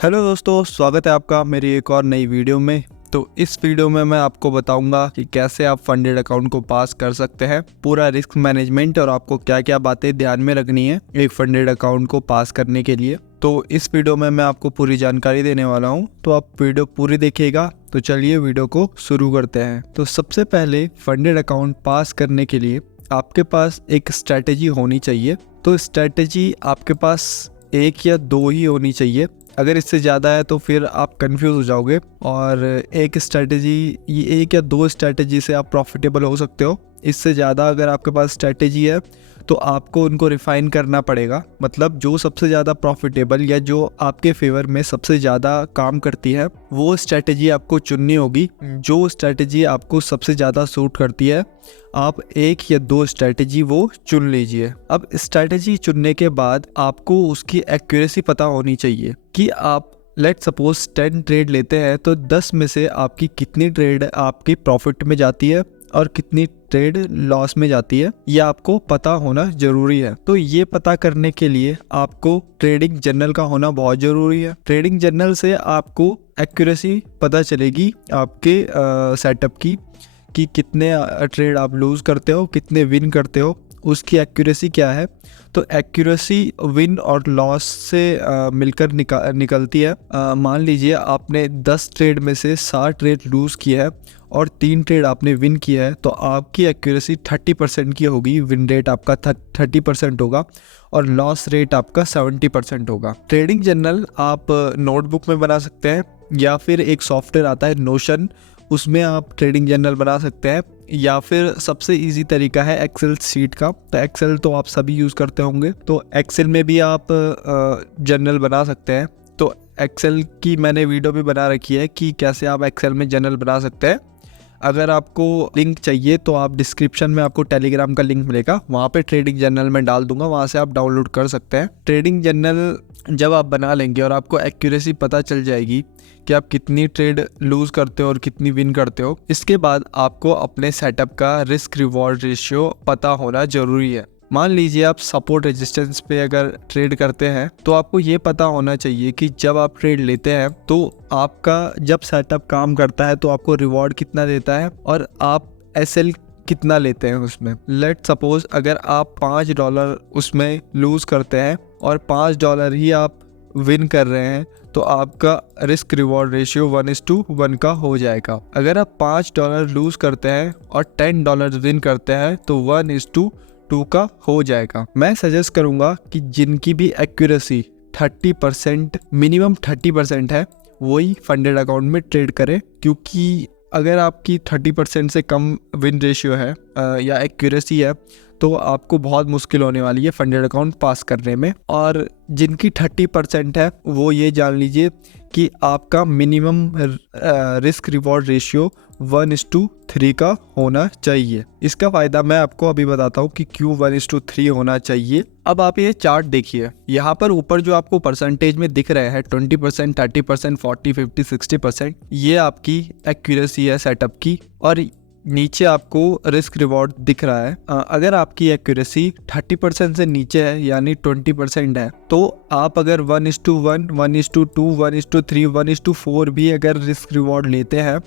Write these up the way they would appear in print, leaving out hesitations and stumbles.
Hello दोस्तों, स्वागत है आपका मेरी एक और नई वीडियो में। तो इस वीडियो में मैं आपको बताऊंगा कि कैसे आप फंडेड अकाउंट को पास कर सकते हैं, पूरा रिस्क मैनेजमेंट और आपको क्या क्या बातें ध्यान में रखनी है एक फंडेड अकाउंट को पास करने के लिए। तो इस वीडियो में मैं आपको पूरी जानकारी देने वाला हूं, तो आप वीडियो पूरी देखिएगा। तो चलिए वीडियो को शुरू करते हैं। तो सबसे पहले फंडेड अकाउंट पास करने के लिए आपके पास एक स्ट्रैटेजी होनी चाहिए। तो स्ट्रैटेजी आपके पास एक या दो ही होनी चाहिए, अगर इससे ज़्यादा है तो फिर आप कंफ्यूज हो जाओगे। और एक या दो स्ट्रैटेजी से आप प्रॉफिटेबल हो सकते हो। इससे ज़्यादा अगर आपके पास स्ट्रैटेजी है तो आपको उनको रिफ़ाइन करना पड़ेगा। मतलब जो सबसे ज़्यादा प्रॉफिटेबल या जो आपके फेवर में सबसे ज़्यादा काम करती है वो स्ट्रैटेजी आपको चुननी होगी। जो स्ट्रैटेजी आपको सबसे ज़्यादा सूट करती है आप एक या दो स्ट्रैटेजी वो चुन लीजिए। अब स्ट्रैटेजी चुनने के बाद आपको उसकी एक्यूरेसी पता होनी चाहिए कि आप लेट सपोज 10 ट्रेड लेते हैं तो 10 में से आपकी कितनी ट्रेड आपकी प्रॉफिट में जाती है और कितनी ट्रेड लॉस में जाती है, ये आपको पता होना जरूरी है। तो ये पता करने के लिए आपको ट्रेडिंग जर्नल का होना बहुत जरूरी है। ट्रेडिंग जर्नल से आपको एक्यूरेसी पता चलेगी आपके सेटअप की कि कितने ट्रेड आप लूज करते हो, कितने विन करते हो, उसकी एक्यूरेसी क्या है। तो एक्यूरेसी विन और लॉस से मिलकर निकलती है। मान लीजिए आपने 10 ट्रेड में से 7 ट्रेड लूज़ किया है और 3 ट्रेड आपने विन किया है, तो आपकी एक्यूरेसी 30% की होगी। विन रेट आपका 30% होगा और लॉस रेट आपका 70% होगा। ट्रेडिंग जर्नल आप नोटबुक में बना सकते हैं या फिर एक सॉफ्टवेयर आता है नोशन, उसमें आप ट्रेडिंग जर्नल बना सकते हैं, या फिर सबसे इजी तरीका है एक्सेल सीट का। तो एक्सेल तो आप सभी यूज़ करते होंगे, तो एक्सेल में भी आप जर्नल बना सकते हैं। तो एक्सेल की मैंने वीडियो भी बना रखी है कि कैसे आप एक्सेल में जर्नल बना सकते हैं। अगर आपको लिंक चाहिए तो आप डिस्क्रिप्शन में आपको टेलीग्राम का लिंक मिलेगा, वहाँ पे ट्रेडिंग जर्नल में डाल दूंगा, वहाँ से आप डाउनलोड कर सकते हैं। ट्रेडिंग जर्नल जब आप बना लेंगे और आपको एक्यूरेसी पता चल जाएगी कि आप कितनी ट्रेड लूज करते हो और कितनी विन करते हो, इसके बाद आपको अपने सेटअप का रिस्क रिवॉर्ड रेशियो पता होना जरूरी है। मान लीजिए आप सपोर्ट रेजिस्टेंस पे अगर ट्रेड करते हैं तो आपको ये पता होना चाहिए कि जब आप ट्रेड लेते हैं तो आपका जब सेटअप काम करता है तो आपको रिवॉर्ड कितना देता है और आप एसएल कितना लेते हैं उसमें। लेट सपोज अगर आप $5 उसमें लूज करते हैं और $5 ही आप विन कर रहे हैं तो आपका रिस्क रिवॉर्ड रेशियो 1:1 का हो जाएगा। अगर आप $5 लूज करते हैं और $10 विन करते हैं तो 1:2 का हो जाएगा। मैं सजेस्ट करूंगा कि जिनकी भी एक्यूरेसी 30% मिनिमम 30% है वही फंडेड अकाउंट में ट्रेड करें, क्योंकि अगर आपकी 30% से कम विन रेशियो है या एक्यूरेसी है तो आपको बहुत मुश्किल होने वाली है फंडेड अकाउंट पास करने में। और जिनकी 30% है वो ये जान लीजिए कि आपका मिनिमम रिस्क रिवॉर्ड रेशियो 1:3 का होना चाहिए। इसका फ़ायदा मैं आपको अभी बताता हूँ कि क्यों 1:3 होना चाहिए। अब आप ये चार्ट देखिए, यहाँ पर ऊपर जो आपको परसेंटेज में दिख रहे हैं 20%, 30%, 40, 50, 60%, ये आपकी एक्यूरेसी है सेटअप की। और नीचे आपको रिस्क रिवॉर्ड दिख रहा है। अगर आपकी एक्यूरेसी 30% से नीचे है यानी 20% है तो आप अगर 1:1, 1:2, 1:3, 1:4 भी अगर रिस्क रिवॉर्ड लेते हैं,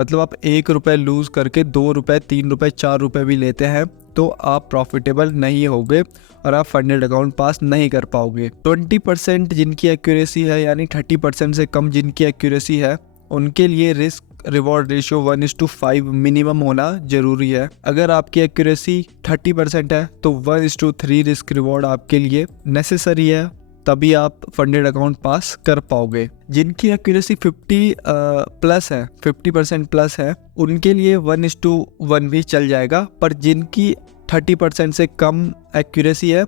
मतलब आप ₹1 लूज करके ₹2, ₹3, ₹4 भी लेते हैं तो आप प्रॉफिटेबल नहीं होगे और आप फंडेड अकाउंट पास नहीं कर पाओगे। 20% जिनकी एक्यूरेसी है यानी 30% से कम जिनकी एक्यूरेसी है उनके लिए रिस्क रिवॉर्ड रेशियो 1:5 मिनिमम होना जरूरी है। अगर आपकी एक्यूरेसी 30% है तो 1:3 रिस्क रिवॉर्ड आपके लिए नेसेसरी है, तभी आप फंडेड अकाउंट पास कर पाओगे। जिनकी एक्यूरेसी 50% प्लस है उनके लिए 1:1 भी चल जाएगा, पर जिनकी 30% से कम एक्यूरेसी है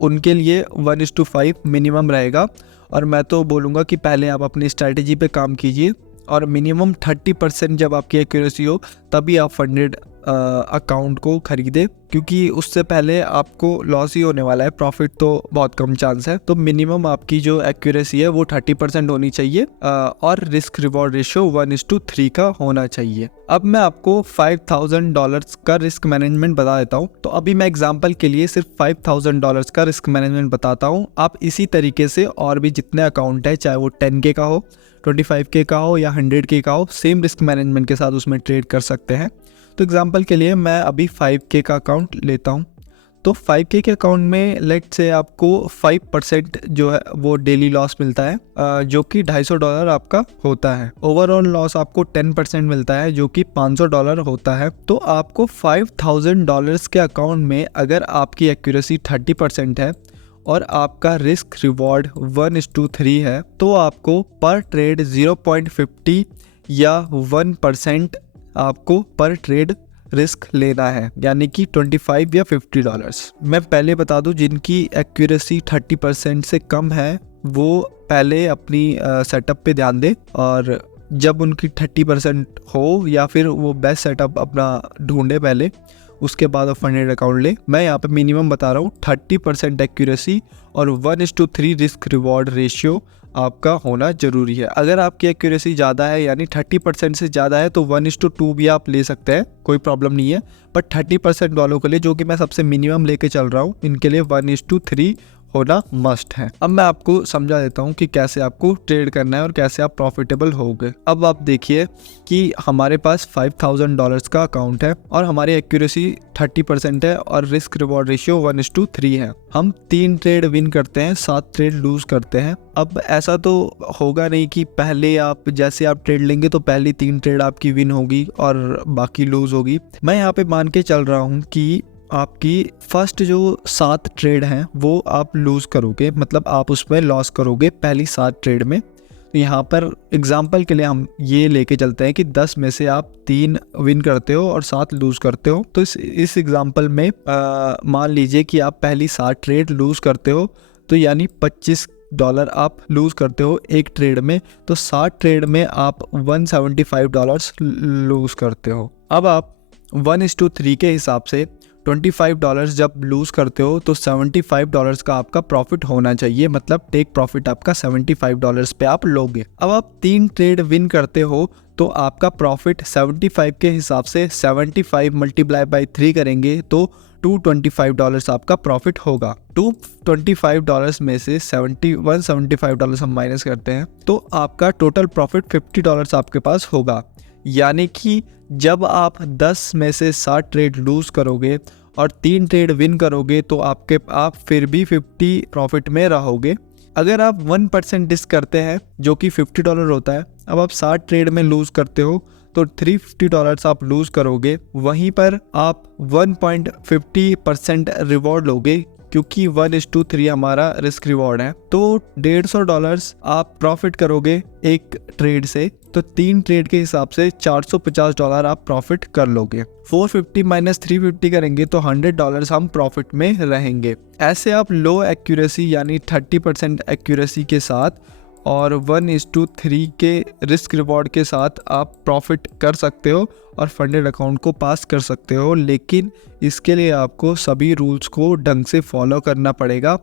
उनके लिए 1:5 मिनिमम रहेगा। और मैं तो बोलूँगा कि पहले आप अपनी स्ट्रैटेजी पे काम कीजिए और मिनिमम 30% जब आपकी एक्यूरेसी हो तभी आप फंडेड अकाउंट को खरीदे, क्योंकि उससे पहले आपको लॉस ही होने वाला है, प्रॉफिट तो बहुत कम चांस है। तो मिनिमम आपकी जो एक्यूरेसी है वो 30% होनी चाहिए और रिस्क रिवॉर्ड रेशियो 1:3 का होना चाहिए। अब मैं आपको $5,000 का रिस्क मैनेजमेंट बता देता हूँ। तो अभी मैं एग्जांपल के लिए सिर्फ $5,000 का रिस्क मैनेजमेंट बताता हूँ। आप इसी तरीके से और भी जितने अकाउंट है, चाहे वो 10K का हो, 25K का हो या 100K का हो, सेम रिस्क मैनेजमेंट के साथ उसमें ट्रेड कर सकते हैं। तो एग्जांपल के लिए मैं अभी 5K का अकाउंट लेता हूँ। तो 5K के अकाउंट में लेट से आपको 5% जो है वो डेली लॉस मिलता है, जो कि $250 आपका होता है। ओवरऑल लॉस आपको 10% मिलता है, जो कि $500 होता है। तो आपको $5,000 के अकाउंट में अगर आपकी एक्यूरेसी 30% है और आपका रिस्क रिवॉर्ड 1:3 है, तो आपको पर ट्रेड 0.50 या 1% आपको पर ट्रेड रिस्क लेना है, यानी कि $25 या $50। मैं पहले बता दूं, जिनकी एक्यूरेसी 30% से कम है वो पहले अपनी सेटअप पे ध्यान दे, और जब उनकी 30% हो या फिर वो बेस्ट सेटअप अपना ढूंढे पहले, उसके बाद वो फंडेड अकाउंट ले। मैं यहाँ पे मिनिमम बता रहा हूँ 30% एक्यूरेसी और 1:3 रिस्क रिवॉर्ड रेशियो आपका होना जरूरी है। अगर आपकी एक्यूरेसी ज़्यादा है, यानी 30% से ज़्यादा है, तो 1:2 भी आप ले सकते हैं, कोई प्रॉब्लम नहीं है। बट 30% वालों के लिए, जो कि मैं सबसे मिनिमम लेके चल रहा हूँ, इनके लिए 1:3 होना मस्ट है। अब मैं आपको समझा देता हूँ कि कैसे आपको ट्रेड करना है और कैसे आप प्रॉफिटेबल होगे। अब आप देखिए कि हमारे पास $5,000 का अकाउंट है और हमारी एक्यूरेसी 30% है और रिस्क रिवॉर्ड रेशियो 1:3 है। हम 3 ट्रेड विन करते हैं, 7 ट्रेड लूज करते हैं। अब ऐसा तो होगा नहीं कि पहले आप जैसे आप ट्रेड लेंगे तो पहली 3 ट्रेड आपकी विन होगी और बाकी लूज होगी। मैं यहाँ पे मान के चल रहा हूँ कि आपकी फर्स्ट जो 7 ट्रेड हैं वो आप लूज़ करोगे, मतलब आप उसमें लॉस करोगे पहली 7 ट्रेड में। तो यहाँ पर एग्जांपल के लिए हम ये लेके चलते हैं कि 10 में से आप 3 विन करते हो और 7 लूज़ करते हो। तो इस एग्जांपल में मान लीजिए कि आप पहली 7 ट्रेड लूज़ करते हो, तो यानी $25 आप लूज़ करते हो एक ट्रेड में। तो 7 ट्रेड में आप $175 लूज़ करते हो। अब आप 1:3 के हिसाब से $25 जब लूज करते हो तो $75 का आपका प्रॉफिट होना चाहिए, मतलब टेक प्रॉफिट आपका $75 पे आप लोगे। अब आप 3 ट्रेड विन करते हो तो आपका प्रॉफिट 75 के हिसाब से 75 मल्टीप्लाई बाई 3 करेंगे तो $225 आपका प्रॉफिट होगा। $225 में से $175 हम माइनस करते हैं तो आपका टोटल प्रॉफिट $50 आपके पास होगा। यानी कि जब आप 10 में से 7 ट्रेड लूज करोगे और 3 ट्रेड विन करोगे तो आप फिर भी 50 प्रॉफिट में रहोगे। अगर आप 1% डिस्क करते हैं जो कि $50 होता है, अब आप 7 ट्रेड में लूज करते हो तो $350 आप लूज करोगे। वहीं पर आप 1.50% रिवॉर्ड लोगे, क्योंकि 1:3 हमारा रिस्क रिवॉर्ड है। तो $150 आप प्रॉफिट करोगे एक ट्रेड से, तो 3 ट्रेड के हिसाब से $450 आप प्रॉफिट कर लोगे। 450 माइनस 350 करेंगे तो $100 हम प्रॉफिट में रहेंगे। ऐसे आप लो एक्यूरेसी यानी 30% एक्यूरेसी के साथ और 1:3 के रिस्क रिवॉर्ड के साथ आप प्रॉफिट कर सकते हो और फंडेड अकाउंट को पास कर सकते हो। लेकिन इसके लिए आपको सभी रूल्स को ढंग से फॉलो करना पड़ेगा,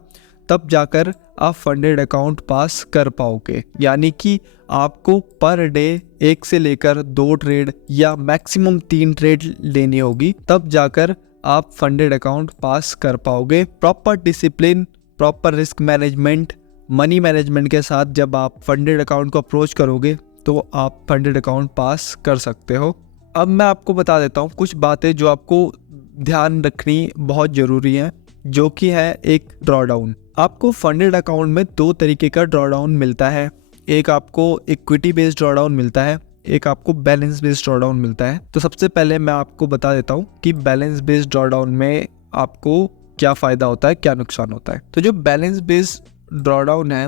तब जाकर आप फंडेड अकाउंट पास कर पाओगे। यानी कि आपको पर डे 1 से लेकर 2 ट्रेड या मैक्सिमम 3 ट्रेड लेनी होगी, तब जाकर आप फंडेड अकाउंट पास कर पाओगे। Proper discipline, proper risk management, money management के साथ जब आप फंडेड अकाउंट को अप्रोच करोगे तो आप फंडेड अकाउंट पास कर सकते हो। अब मैं आपको बता देता हूँ कुछ बातें जो आपको ध्यान रखनी बहुत ज़रूरी है, जो कि है एक ड्रॉडाउन। आपको फंडेड अकाउंट में 2 तरीके का ड्रॉडाउन मिलता है। एक आपको इक्विटी बेस्ड ड्रॉडाउन मिलता है, एक आपको बैलेंस बेस्ड ड्रॉडाउन मिलता है। तो सबसे पहले मैं आपको बता देता हूँ कि बैलेंस बेस्ड ड्रॉडाउन में आपको क्या फ़ायदा होता है, क्या नुकसान होता है। तो जो बैलेंस बेस्ड ड्रॉडाउन है,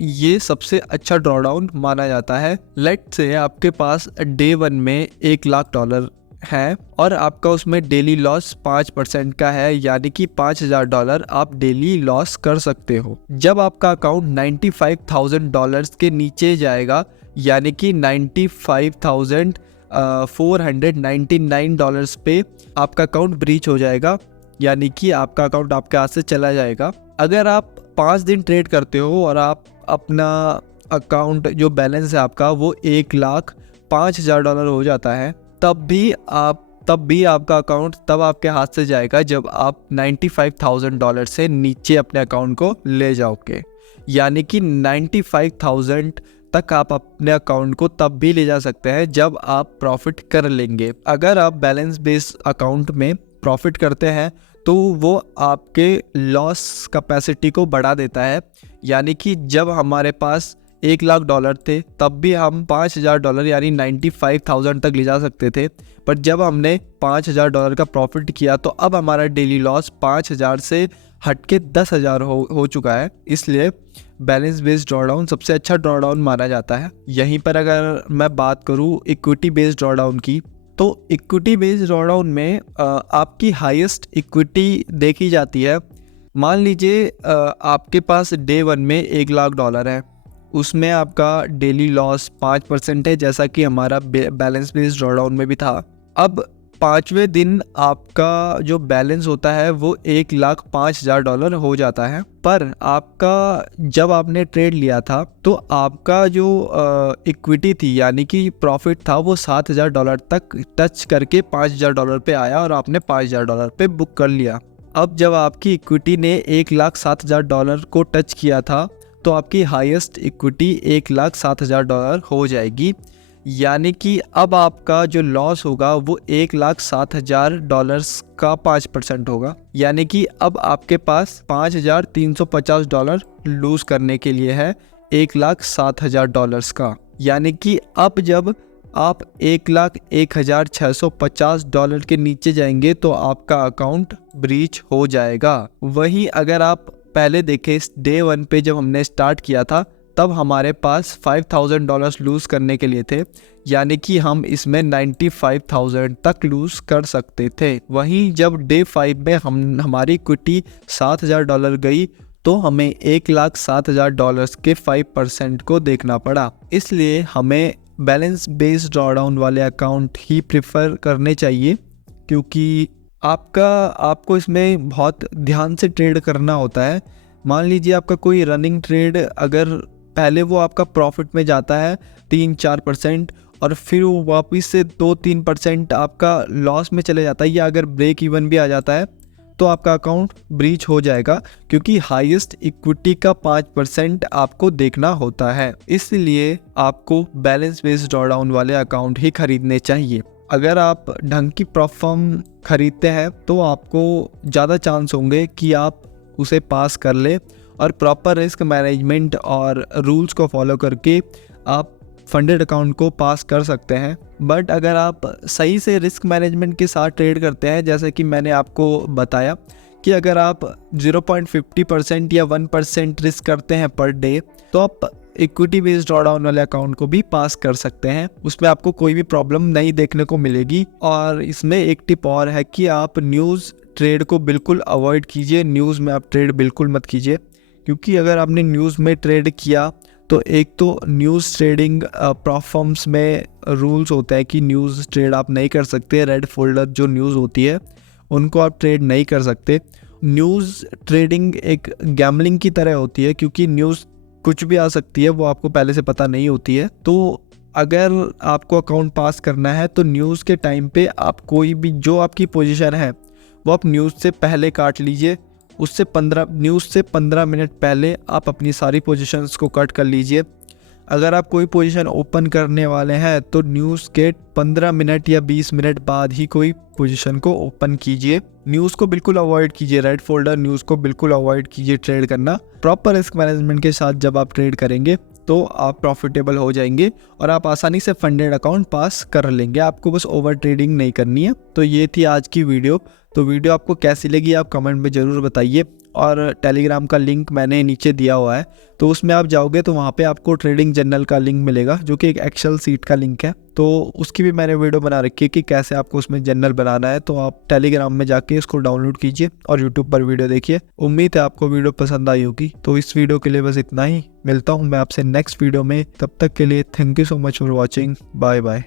ये सबसे अच्छा ड्रॉडाउन माना जाता है। लेट से आपके पास डे 1 में $1,00,000 है और आपका उसमें डेली लॉस 5% का है, यानी कि $5,000 आप डेली लॉस कर सकते हो। जब आपका अकाउंट $95,000 के नीचे जाएगा, यानी कि 95,000 $499 पे आपका अकाउंट ब्रीच हो जाएगा, यानी कि आपका अकाउंट आपके हाथ से चला जाएगा। अगर आप 5 दिन ट्रेड करते हो और आप अपना अकाउंट जो बैलेंस है आपका वो $1,05,000 हो जाता है, तब भी आपका अकाउंट तब आपके हाथ से जाएगा जब आप $95,000 से नीचे अपने अकाउंट को ले जाओगे। यानी कि 95,000 तक आप अपने अकाउंट को तब भी ले जा सकते हैं जब आप प्रॉफिट कर लेंगे। अगर आप बैलेंस बेस्ड अकाउंट में प्रॉफिट करते हैं तो वो आपके लॉस कैपेसिटी को बढ़ा देता है। यानी कि जब हमारे पास $1,00,000 थे तब भी हम $5,000 यानी 95,000 तक ले जा सकते थे, पर जब हमने $5,000 का प्रॉफिट किया तो अब हमारा डेली लॉस 5,000 से हट के 10,000 हो चुका है। इसलिए बैलेंस बेस्ड ड्रॉडाउन सबसे अच्छा ड्रॉडाउन माना जाता है। यहीं पर अगर मैं बात करूँ इक्विटी बेस्ड ड्रॉडाउन की, तो इक्विटी बेस्ड ड्रॉडाउन में आपकी हाईएस्ट इक्विटी देखी जाती है। मान लीजिए आपके पास डे 1 में $1,00,000 है, उसमें आपका डेली लॉस 5% है, जैसा कि हमारा बैलेंस बेस्ड ड्रॉडाउन में भी था। अब 5वें दिन आपका जो बैलेंस होता है वो $1,05,000 हो जाता है। पर आपका जब आपने ट्रेड लिया था तो आपका जो इक्विटी थी यानी कि प्रॉफिट था वो $7,000 तक टच करके $5,000 पे आया और आपने $5,000 पे बुक कर लिया। अब जब आपकी इक्विटी ने $1,07,000 को टच किया था तो आपकी हाईएस्ट इक्विटी $1,07,000 हो जाएगी। यानी कि अब आपका जो लॉस होगा वो $1,07,000 का 5% होगा। यानी कि अब आपके पास $5,350 लूज करने के लिए है $1,07,000 का। यानी कि अब जब आप $1,01,650 के नीचे जाएंगे तो आपका अकाउंट ब्रीच हो जाएगा। वहीं अगर आप पहले देखें डे 1 पे जब हमने स्टार्ट किया था तब हमारे पास $5,000 लूज़ करने के लिए थे, यानी कि हम इसमें 95,000 तक लूज़ कर सकते थे। वहीं जब डे 5 में हमारी इक्विटी $7,000 गई तो हमें $1,07,000 के 5% को देखना पड़ा। इसलिए हमें बैलेंस बेस्ड ड्रॉडाउन वाले अकाउंट ही प्रेफर करने चाहिए, क्योंकि आपको इसमें बहुत ध्यान से ट्रेड करना होता है। मान लीजिए आपका कोई रनिंग ट्रेड अगर पहले वो आपका प्रॉफिट में जाता है 3-4% और फिर वो वापस से 2-3% आपका लॉस में चले जाता है, या अगर ब्रेक इवन भी आ जाता है तो आपका अकाउंट ब्रीच हो जाएगा, क्योंकि हाईएस्ट इक्विटी का 5% आपको देखना होता है। इसलिए आपको बैलेंस बेस्ड ड्रॉडाउन वाले अकाउंट ही खरीदने चाहिए। अगर आप ढंग की प्लेटफॉर्म खरीदते हैं तो आपको ज़्यादा चांस होंगे कि आप उसे पास कर ले और प्रॉपर रिस्क मैनेजमेंट और रूल्स को फॉलो करके आप फंडेड अकाउंट को पास कर सकते हैं। बट अगर आप सही से रिस्क मैनेजमेंट के साथ ट्रेड करते हैं, जैसे कि मैंने आपको बताया कि अगर आप 0.50% या 1% रिस्क करते हैं पर डे, तो आप इक्विटी बेस्ड ड्रॉडाउन वाले अकाउंट को भी पास कर सकते हैं। उसमें आपको कोई भी प्रॉब्लम नहीं देखने को मिलेगी। और इसमें एक टिप और है कि आप न्यूज़ ट्रेड को बिल्कुल अवॉइड कीजिए। न्यूज़ में आप ट्रेड बिल्कुल मत कीजिए, क्योंकि अगर आपने न्यूज़ में ट्रेड किया तो एक तो न्यूज़ ट्रेडिंग प्लेटफॉर्म्स में रूल्स होता है कि न्यूज़ ट्रेड आप नहीं कर सकते। रेड फोल्डर जो न्यूज़ होती है उनको आप ट्रेड नहीं कर सकते। न्यूज़ ट्रेडिंग एक गैम्बलिंग की तरह होती है, क्योंकि न्यूज़ कुछ भी आ सकती है, वो आपको पहले से पता नहीं होती है। तो अगर आपको अकाउंट पास करना है तो न्यूज़ के टाइम पे आप कोई भी जो आपकी पोजीशन है वो आप न्यूज़ से पहले काट लीजिए। न्यूज़ से 15 मिनट पहले आप अपनी सारी पोजीशंस को कट कर लीजिए। अगर आप कोई पोजीशन ओपन करने वाले हैं तो न्यूज़ के 15 मिनट या 20 मिनट बाद ही कोई पोजीशन को ओपन कीजिए। न्यूज़ को बिल्कुल अवॉइड कीजिए, रेड फोल्डर न्यूज़ को बिल्कुल अवॉइड कीजिए ट्रेड करना। प्रॉपर रिस्क मैनेजमेंट के साथ जब आप ट्रेड करेंगे तो आप प्रॉफिटेबल हो जाएंगे और आप आसानी से फंडेड अकाउंट पास कर लेंगे। आपको बस ओवर ट्रेडिंग नहीं करनी है। तो ये थी आज की वीडियो। तो वीडियो आपको कैसी लगी आप कमेंट में ज़रूर बताइए। और टेलीग्राम का लिंक मैंने नीचे दिया हुआ है, तो उसमें आप जाओगे तो वहाँ पे आपको ट्रेडिंग जर्नल का लिंक मिलेगा, जो कि एक एक्सेल सीट का लिंक है। तो उसकी भी मैंने वीडियो बना रखी है कि कैसे आपको उसमें जर्नल बनाना है। तो आप टेलीग्राम में जाके इसको डाउनलोड कीजिए और यूट्यूब पर वीडियो देखिए। उम्मीद है आपको वीडियो पसंद आई होगी। तो इस वीडियो के लिए बस इतना ही। मिलता हूँ मैं आपसे नेक्स्ट वीडियो में। तब तक के लिए thank you so much for watching. Bye bye.